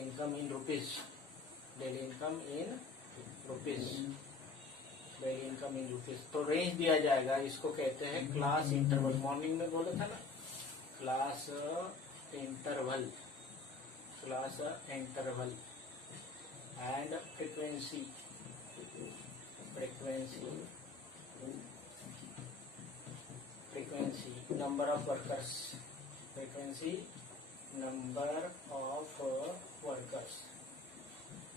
income in rupees, daily income in rupees, daily income in rupees। तो range दिया जाएगा, इसको कहते हैं क्लास इंटरवल। मॉर्निंग में बोला था ना, class interval, class interval. And frequency, number of workers, frequency, number of workers।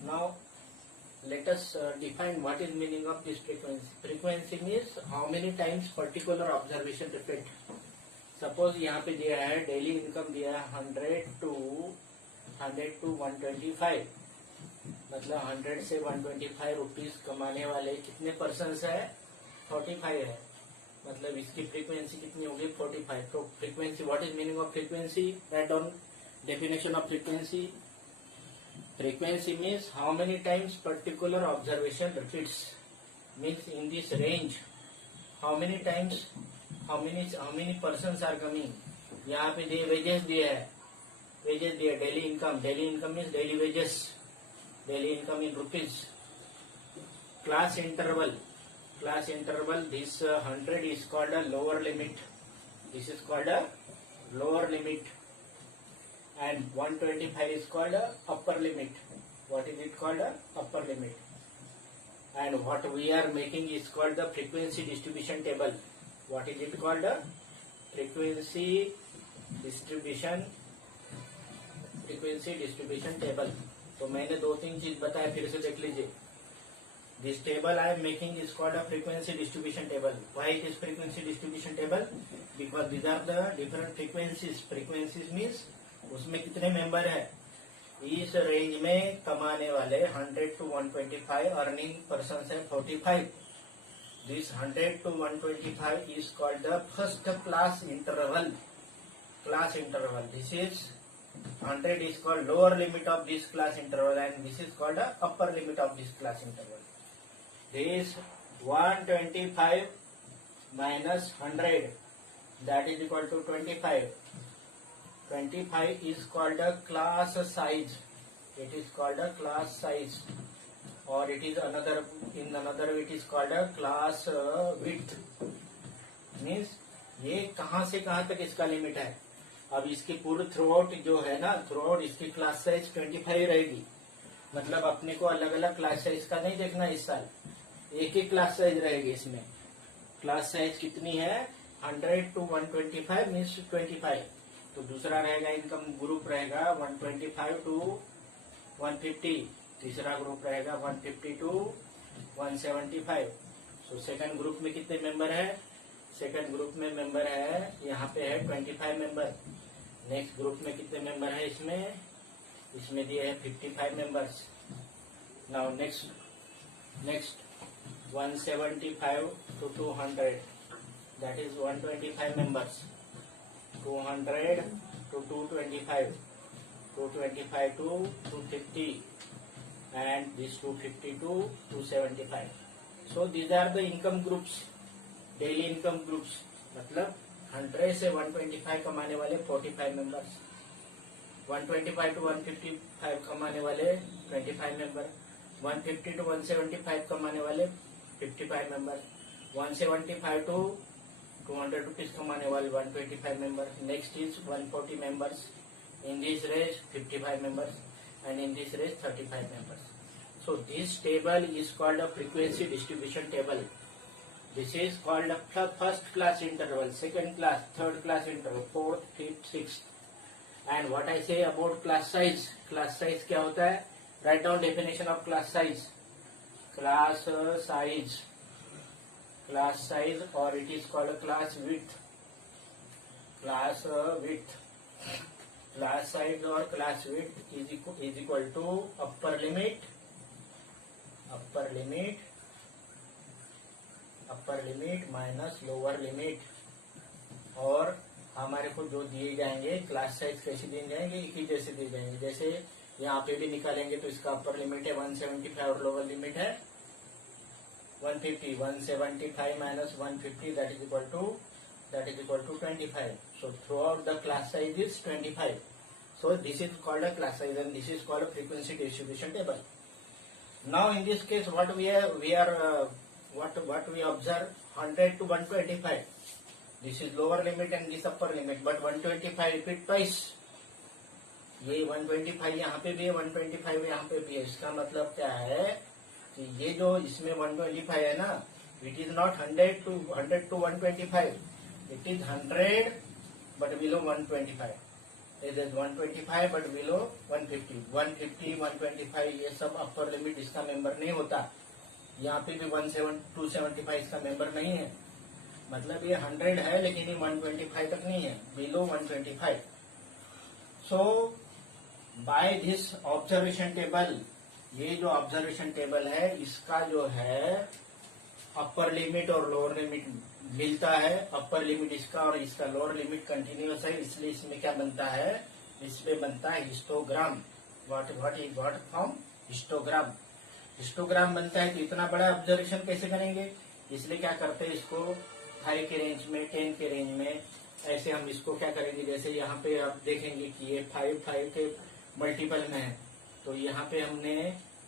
Now let us define what is meaning of this frequency। Frequency means how many times particular observation repeat। Suppose यहाँ पे दिया है daily income दिया है 100 to 125, मतलब 100 से 125 rupees कमाने वाले कितने पर्सन है, 45 है, मतलब इसकी फ्रीक्वेंसी कितनी होगी, 45। तो frequency, what is meaning of frequency, write down definition of frequency. Frequency means how many times particular observation repeats, means in this range how many times, how many person are coming. यहाँ पे दिए wages दिए है, wages दिए daily income means daily wages, daily income in rupees। class interval, this 100 is called a lower limit, this is called a lower limit, and 125 is called a upper limit। what is it called, a upper limit। and what we are making is called the frequency distribution table। what is it called, a frequency distribution table। तो मैंने 2-3 चीज बताया, फिर से देख लीजिए। This table I am making is called a frequency distribution table. Why it is frequency distribution table, because these are the different frequencies. Frequencies means उसमें कितने मेंबर है, इस रेंज में कमाने वाले 100 to 125, अर्निंग पर्सन है 45। This 100 to 125 is called the first class interval. This is 100 is called lower limit of this class interval, and this is called the upper limit of this class interval। This 125 minus 100, that is equal to 25। 25 is called a class size, it is called a class size, or it is in another way it is called a class width। means ये कहाँ से कहाँ तक इसका limit है। अब इसकी पूरी थ्रू आउट जो है ना, थ्रू आउट इसकी क्लास साइज 25 रहेगी। मतलब अपने को अलग अलग क्लास साइज का नहीं देखना, इस साल एक ही क्लास साइज रहेगी। इसमें क्लास साइज कितनी है, 100 to 125 मीन्स 25। तो दूसरा रहेगा इनकम ग्रुप रहेगा 125 to 150, तीसरा ग्रुप रहेगा 150 to 175। तो सेकंड ग्रुप में कितने मेंबर है, सेकंड ग्रुप में मेंबर है, यहाँ पे है 25 मेंबर। नेक्स्ट ग्रुप में कितने मेंबर है, इसमें दिए है 55 members. Now next 175 to 200, that is 125 members। 200 to 225, 225 to 250, and this 250 to 275। so these are the income groups, daily income groups. मतलब 100 से 125 कमाने वाले 45 मेंबर्स, 125 to 155 कमाने वाले 25 मेंबर, 150 to 175 कमाने वाले 55 मेंबर, 175 to 200 रुपीज कमाने वाले 125 member. Next is 140 members, in this race 55 members, and in this race 35 members. So this table is called a frequency distribution table. This is called a first class interval, second class, third class interval, fourth, fifth, sixth। And what I say about class size, class size क्या होता है, write down definition of class size। class size or it is called a class width। class size or class width is equal to upper limit minus lower limit. और हमारे को जो दिए जाएंगे class size कैसे दिए जाएंगे, एक ही जैसे दिए जाएंगे। जैसे यहाँ पे भी निकालेंगे तो इसका अपर लिमिट है 175 और लोअर लिमिट है 150। 175 minus 150 that is equal to 25। so throughout the class size is 25। So this is called a class size and this is called a frequency distribution table. Now in this case, what we observe 100 to 125. This is lower limit and this upper limit, but 125 repeat twice. ये 125 यहाँ पे भी है, 125 यहाँ पे भी है. इसका मतलब क्या है कि ये जो इसमें 125 है ना, it is not 100 to 125. It is 100 but below 125. It is 125 but below 150. 150, 125 ये सब अपर लिमिट इसका मेंबर नहीं होता. यहाँ पे भी 275 इसका मेंबर नहीं है. मतलब ये 100 है लेकिन ये 125 तक नहीं है, below 125. So by this observation table, ये जो ऑब्जर्वेशन टेबल है इसका जो है अपर लिमिट और लोअर लिमिट मिलता है. अपर लिमिट इसका और इसका लोअर लिमिट कंटिन्यूअस है, इसलिए इसमें क्या बनता है, इसमें बनता है histogram. What form? Histogram. Histogram बनता है. तो इतना बड़ा ऑब्जर्वेशन कैसे करेंगे, इसलिए क्या करते हैं, इसको 5 के रेंज में, 10 के रेंज में, ऐसे हम इसको क्या करेंगे. जैसे यहाँ पे आप देखेंगे कि ये 5 के मल्टीपल में है, तो यहाँ पे हमने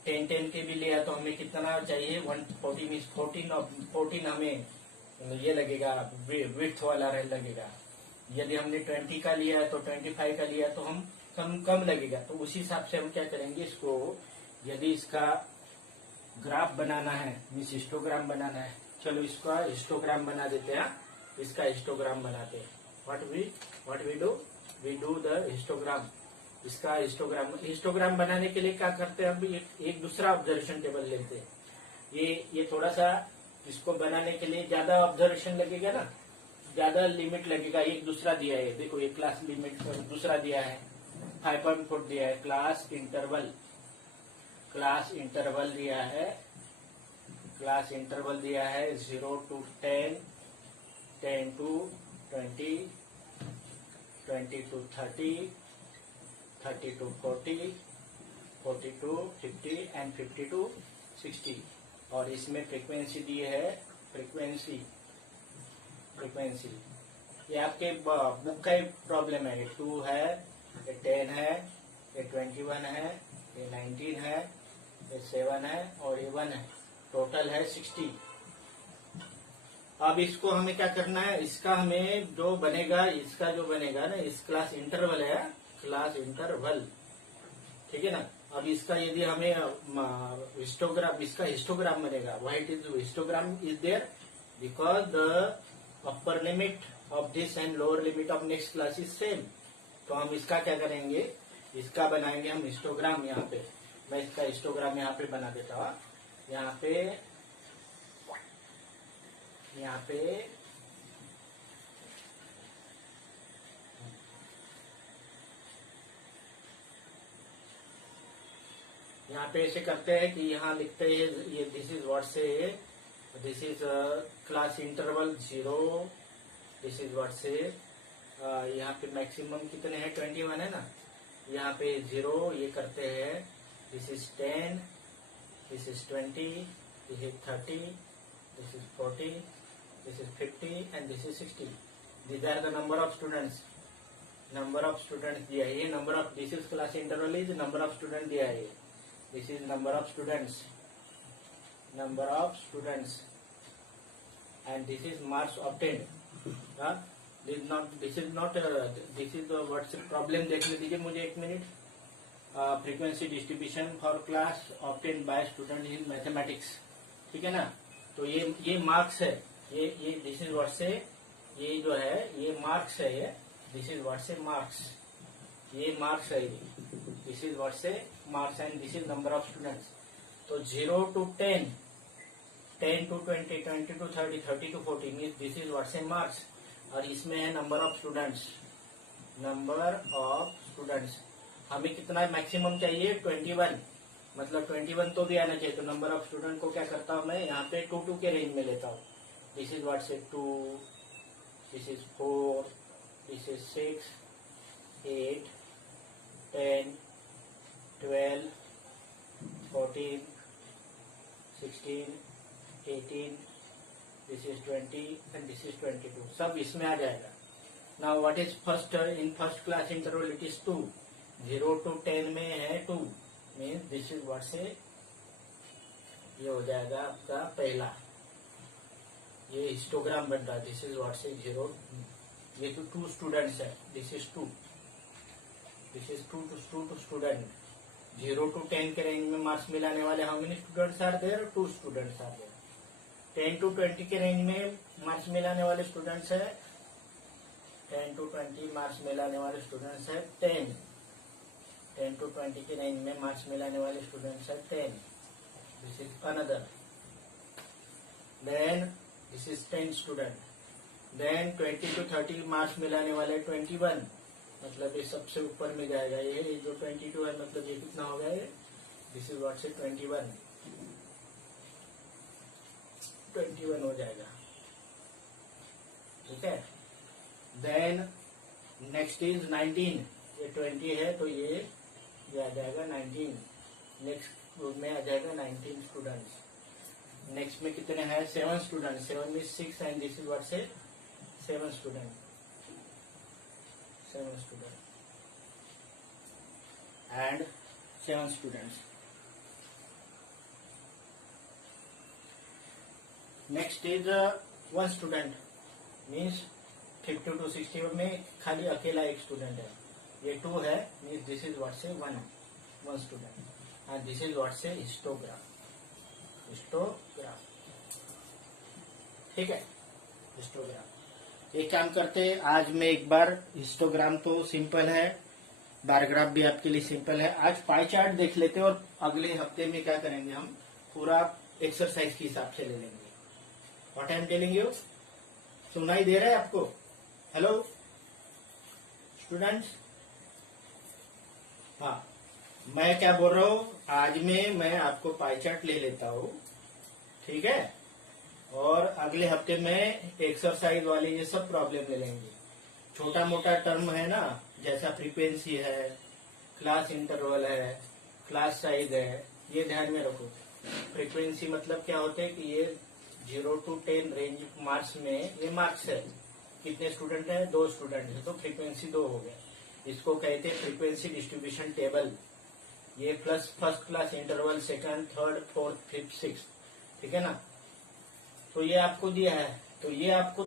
10 के भी लिया तो हमें कितना चाहिए, 14 हमें ये लगेगा, विड्थ वाला लगेगा. यदि हमने 20 का लिया है तो 25 का लिया तो हम कम लगेगा. तो उसी हिसाब से हम क्या करेंगे, इसको यदि इसका ग्राफ बनाना है, मीन्स हिस्टोग्राम बनाना है, चलो इसका हिस्टोग्राम बना देते हैं. इसका हिस्टोग्राम बनाते हैं. What we do, we do the histogram. इसका हिस्टोग्राम बनाने के लिए क्या करते हैं, हम एक दूसरा ऑब्जर्वेशन टेबल लेते हैं. ये थोड़ा सा इसको बनाने के लिए ज्यादा ऑब्जर्वेशन लगेगा ना, ज्यादा लिमिट लगेगा. एक दूसरा दिया है, देखो ये क्लास लिमिट दूसरा दिया है, 5.4 दिया है. क्लास इंटरवल दिया है. क्लास इंटरवल दिया है 0 to 10, 10 to 20, 20 to 30, 30 to 40, 40 to 50 and 50 to 60. और इसमें फ्रीक्वेंसी दी है, फ्रीक्वेंसी ये आपके बुक का ही प्रॉब्लम है. ये 2 है, ये 10 है, ये 21 है, ये 19 है, ये 7 है और ये 1 है. टोटल है 60. अब इसको हमें क्या करना है, इसका हमें जो बनेगा, इसका जो बनेगा ना, इस क्लास इंटरवल है, क्लास इंटरवल, ठीक है ना. अब इसका यदि हमें हिस्टोग्राम, इसका हिस्टोग्राम बनेगा. Why it is histogram is there, because the upper limit of this and lower limit of next class is same. तो हम इसका क्या करेंगे, इसका बनाएंगे हम हिस्टोग्राम. यहाँ पे मैं इसका हिस्टोग्राम यहाँ पे बना देता हूँ. यहाँ पे ऐसे करते हैं कि यहाँ लिखते हैं ये दिस इज व्हाट से, this is class interval 0, this is what से. यहाँ पे मैक्सिमम कितने हैं, 21 है ना. यहाँ पे 0 ये करते हैं. This is 10, this is 20, this is 30, this is 40, this is 50 and this is 60. These are the number of students. Number of students दिया है. ये number of, this is class interval is number of students दिया है. This is number of students, and this is marks obtained. This is not the what's problem. देखने दीजिए मुझे 1 minute. Frequency distribution for class obtain bye student in mathematics, ठीक है ना. तो ये मार्क्स है, ये दिस इज व्हाट से, ये जो है ये मार्क्स है. ये दिस इज व्हाट से मार्क्स, ये मार्क्स है. दिस इज व्हाट से marks and this is number of students. तो 0 to 10, 10 to 20, 20 to 30, 30 to 40 means this is what से मार्क्स. और इसमें है नंबर ऑफ स्टूडेंट्स. हमें कितना मैक्सिमम चाहिए, 21. मतलब 21 तो भी आना चाहिए. तो नंबर ऑफ स्टूडेंट को क्या करता हूँ मैं, यहाँ पे 2 के रेंज में लेता हूँ. दिस इज व्हाट से 2, this is 4, this is 6, 8, 10, 12, 14, 16, 18, this is 20 and this is 22. सब इसमें आ जाएगा. Now what is first, in first class interval it is 2. 0 to 10 में है 2, मीन्स दिस इज व्हाट से ये हो जाएगा आपका पहला, ये हिस्टोग्राम बन रहा है, दिस इज व्हाट से 0, ये तो 2 स्टूडेंट्स है, this is 2, this is 2 two student. 0 to 10 के रेंज में मार्क्स मिलाने वाले how many students are there, 2 students are there. 10 to 20 के रेंज में मार्क्स मिलाने वाले स्टूडेंट्स है 10 to 20 मार्क्स मिलाने वाले स्टूडेंट्स है 10। 10 to 20 के रेंज में मार्क्स मिलाने वाले स्टूडेंट्स है 10, this is another. Then this is 10 student. Then 20 to 30 marks मिलाने वाले 21, मतलब ये सबसे ऊपर में जाएगा, ये जो 22 है मतलब ये कितना हो गया, ये दिस इज व्हाट से 21 हो जाएगा, ठीक है। देन नेक्स्ट इज 19, ये 20 है तो ये आ जाएगा 19, नेक्स्ट ग्रुप में आ जाएगा 19 स्टूडेंट्स। नेक्स्ट में कितने हैं, 7 स्टूडेंट, 7 में 6 एंड दिस इज व्हाट से 7 student, 7 student and 7 students. Next is 1 student, means 50 to 60 में खाली अकेला एक स्टूडेंट है, ये 2 है, मीन्स दिस इज व्हाट से 1 student and this is what से हिस्टोग्राफ, ठीक है, हिस्टोग्राम। एक काम करते हैं, आज मैं एक बार हिस्टोग्राम तो सिंपल है, बार ग्राफ भी आपके लिए सिंपल है, आज पाई चार्ट देख लेते हैं और अगले हफ्ते में क्या करेंगे, हम पूरा एक्सरसाइज के हिसाब से ले लेंगे। What I am telling you, सुनाई दे रहा है आपको? हेलो स्टूडेंट्स, हाँ मैं क्या बोल रहा हूँ, आज में मैं आपको पाई चार्ट ले लेता हूँ, ठीक है, और अगले हफ्ते में एक्सरसाइज वाले ये सब प्रॉब्लम ले लेंगे। छोटा मोटा टर्म है ना, जैसा फ्रीक्वेंसी है, क्लास इंटरवल है, क्लास साइज है, ये ध्यान में रखो। फ्रीक्वेंसी मतलब क्या होता है कि ये 0 to 10 रेंज मार्क्स में ये मार्क्स है, कितने स्टूडेंट है, 2 स्टूडेंट है तो फ्रीक्वेंसी 2 हो गया, इसको कहते हैं फ्रीक्वेंसी डिस्ट्रीब्यूशन टेबल। ये plus first class interval, second, third, fourth, fifth, six, ठीक है ना। तो ये आपको दिया है, तो ये आपको